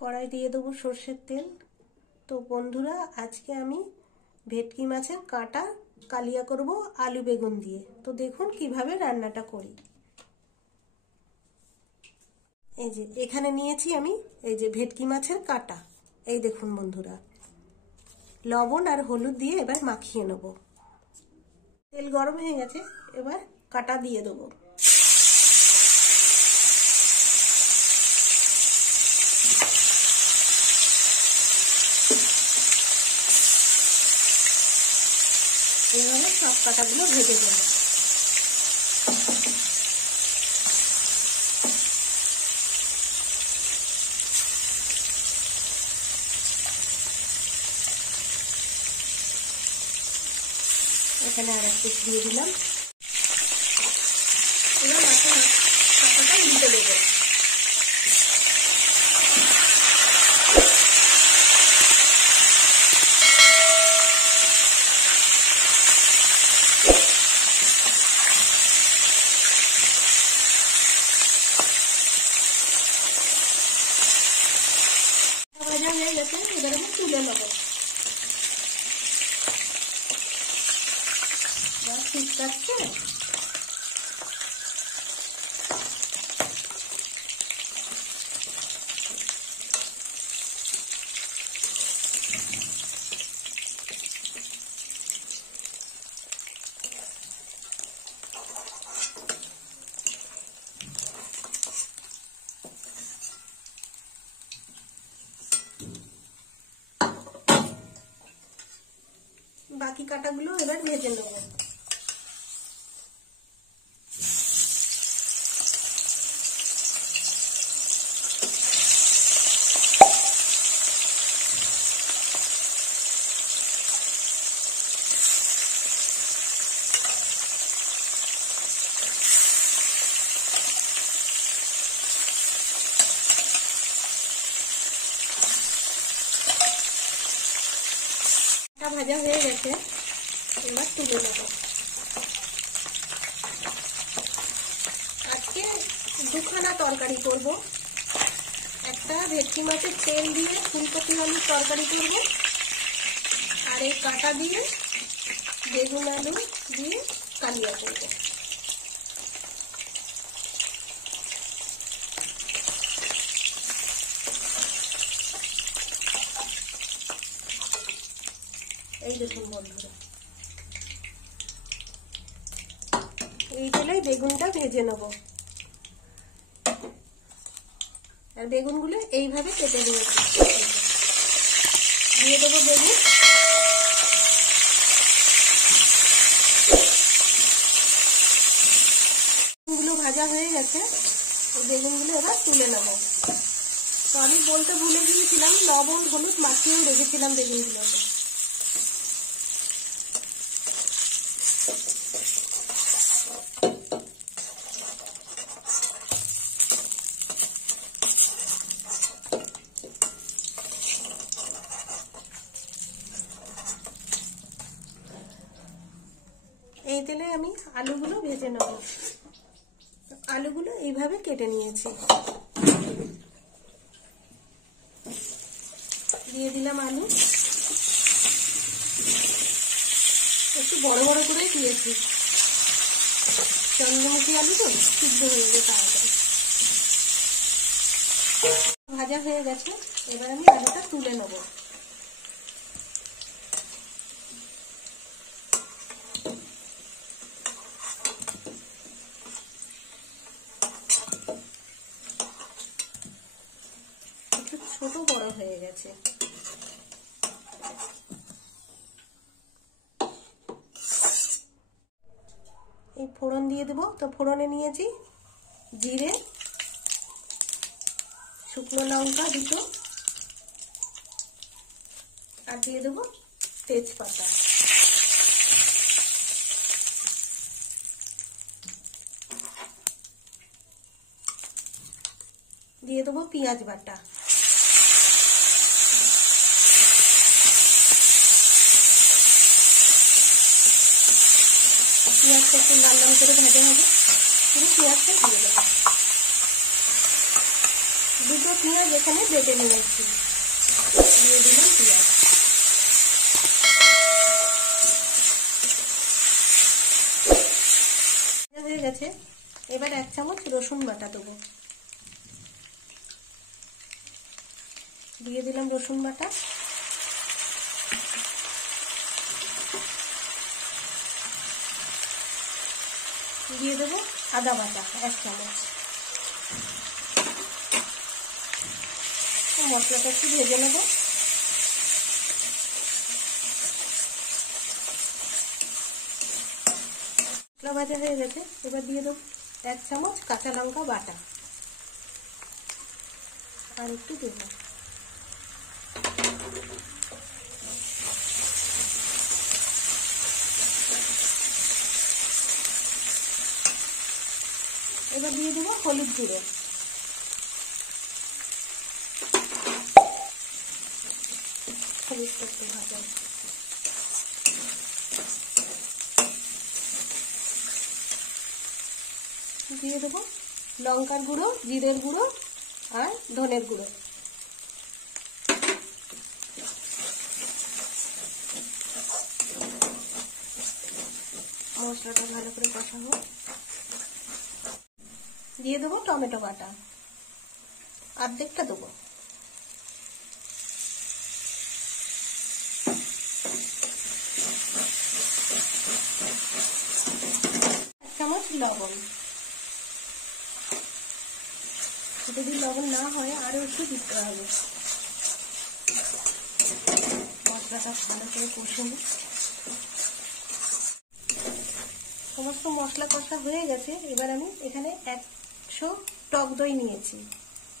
কড়াই দিয়ে দেবো সর্ষের তেল। তো বন্ধুরা, আজকে আমি ভেটকি মাছের কাঁটা কালিয়া করব আলু বেগুন দিয়ে। তো দেখুন কিভাবে রান্নাটা করি। এই যে এখানে নিয়েছি আমি এই যে ভেটকি মাছের কাঁটা। এই দেখুন বন্ধুরা, লবণ আর হলুদ দিয়ে এবার মাখিয়ে নেব। তেল গরম হয়ে গেছে, এবার কাঁটা দিয়ে দেবো। এইভাবে সব কাঁটাগুলো ভেজে দেবো। এখানে আর এক পিস দিয়ে দিলাম। এবার মাছের কাঁটাটা উল্টে দেবো। ভাজা হয়ে গেছে, এবার আমি তুলে নেবো। ঠিকঠাকছে। বাকি কাঁটাগুলো এবার ভেজে নেব। ভাজা হয়ে গেছে, এবার তুলে নেব। আজকে দুখানা তরকারি করব। একটা ভেটকি মাছের তেল দিয়ে ফুলকপি আলুর তরকারি করব, আর এই কাঁটা দিয়ে বেগুন আলু দিয়ে কালিয়া করব। এই দেখুন বন্ধুরা, এই তেলেই বেগুনটা ভেজে নেব। আর বেগুনগুলো এইভাবে কেটে নিয়েছি। দিয়ে দেবো বেগুন। বেগুনগুলো ভাজা হয়ে গেছে, বেগুনগুলো এবার তুলে নেব। তো আমি বলতে ভুলে গিয়েছিলাম, লবণ হলুদ মাখিয়েও রেখেছিলাম বেগুনগুলোকে। এই তেলে আমি আলুগুলো ভেজে নেব। আলুগুলো এইভাবে কেটে নিয়েছি। দিয়ে দিলাম আলু। একটু বড় বড় করে দিয়েছি, চন্দ্রমুখী আলু তো সিদ্ধ হয়ে যাবে তাড়াতাড়ি। ভাজা হয়ে গেছে, এবার আমি আলুটা তুলে নেব। একটু ছোট বড় হয়ে গেছে। এই ফোড়ন দিয়ে দেবো। তো ফোড়নে নিয়েছি জিরে, শুকনো লঙ্কা দুটো, আর দিয়ে দেবো তেজপাতা। দিয়ে দেবো পেঁয়াজ বাটা। পেঁয়াজটা একটু লাল লাল করে ভাজা হবে, পুরো পেঁয়াজটা দিয়ে দেবো। দুটো পেঁয়াজ এখানে বেটে নিয়েছি, দিয়ে দিলাম পেঁয়াজ। হয়ে গেছে, এবার 1 চামচ রসুন বাটা দেবো, দিয়ে দিলাম রসুন বাটা। দিয়ে দেবো আদা বাটা 1 চামচ। মশলাটা একটু ভেজে নেব। মশলা ভাজা হয়ে গেছে, এবার দিয়ে দেবো 1 চামচ কাঁচা লঙ্কা বাটা, আর একটু দেবো। এবার দিয়ে দেবো হলুদ গুঁড়ো, হলুদটা একটু ভাজা। দিয়ে দেবো লঙ্কার গুঁড়ো, জিরের গুঁড়ো আর ধনের গুঁড়ো। মশলাটা ভালো করে কষাবো। দিয়ে দেবো টমেটো বাটা, অর্ধেকটা দেবো। 1 চামচ লবণ, যদি লবণ না হয় আরো একটু দিতে হবে। মশলাটা ভালো করে কষে নিই। সমস্ত মশলা কষা হয়ে গেছে, এবার আমি এখানে 100 টক দই নিয়েছি,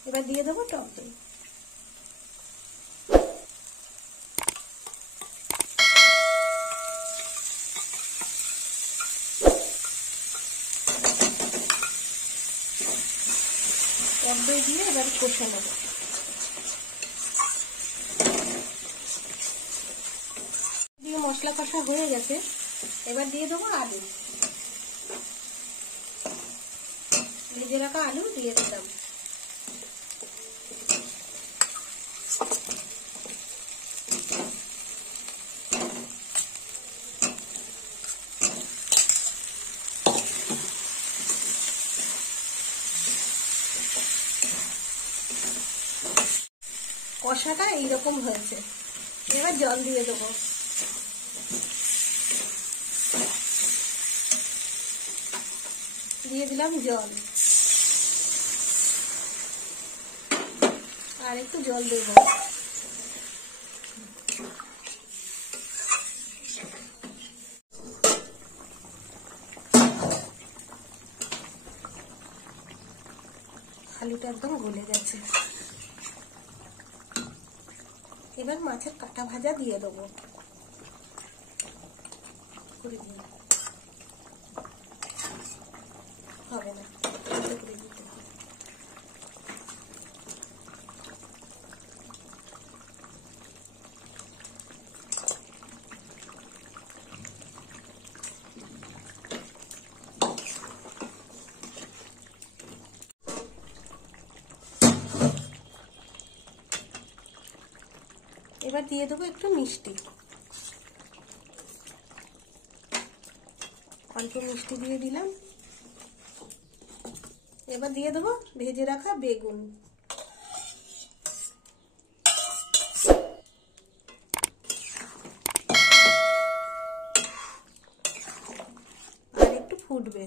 এবার দিয়ে দেবো টক দই। টক দই দিয়ে এবার কষে নেব। দিয়ে মশলা কষা হয়ে গেছে, এবার দিয়ে দেবো আলু। ভেজে রাখা আলু দিয়ে দিলাম। কষাটা এইরকম হয়েছে, এবার জল দিয়ে দেবো। দিয়ে দিলাম জল, আর একটু জল দেবো। আলুটা একদম গলে গেছে, এবার মাছের কাটা ভাজা দিয়ে দেবো। হবে না, এবার দিয়ে দেবো একটু মিষ্টি, অল্প মিষ্টি দিয়ে দিলাম। এবার দিয়ে দেবো ভেজে রাখা বেগুন, আর একটু ফুটবে।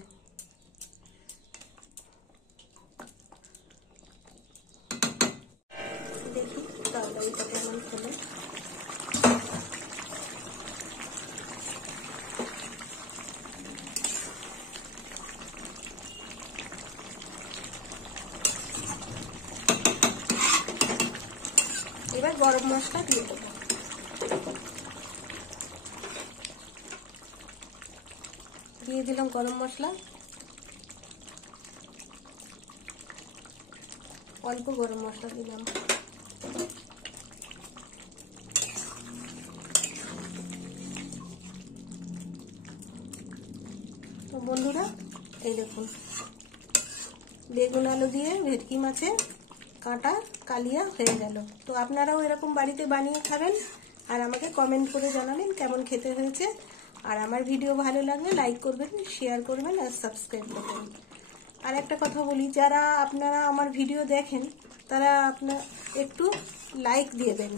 দেখি তরকারিটা কেমন হলো। এবার গরম মশলা দিয়ে দেবো। দিয়ে দিলাম গরম মশলা, অল্প গরম মশলা দিলাম। তো বন্ধুরা, এই দেখুন বেগুন আলু দিয়ে ভেটকি মাছের কাঁটা কালিয়া হয়ে গেল। তো আপনারাও এরকম বাড়িতে বানিয়ে খাবেন আর আমাকে কমেন্ট করে জানাবেন কেমন খেতে হয়েছে। আর আমার ভিডিও ভালো লাগলে লাইক করবেন, শেয়ার করবেন আর সাবস্ক্রাইব করবেন। আর একটা কথা বলি, যারা আপনারা আমার ভিডিও দেখেন তারা আপনার একটু লাইক দিয়ে দেন,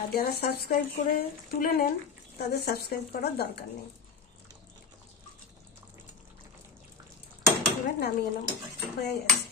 আর যারা সাবস্ক্রাইব করে তুলে নেন তাদের সাবস্ক্রাইব করার দরকার নেই। এবার নামিয়ে নেব, হয়ে গেছে।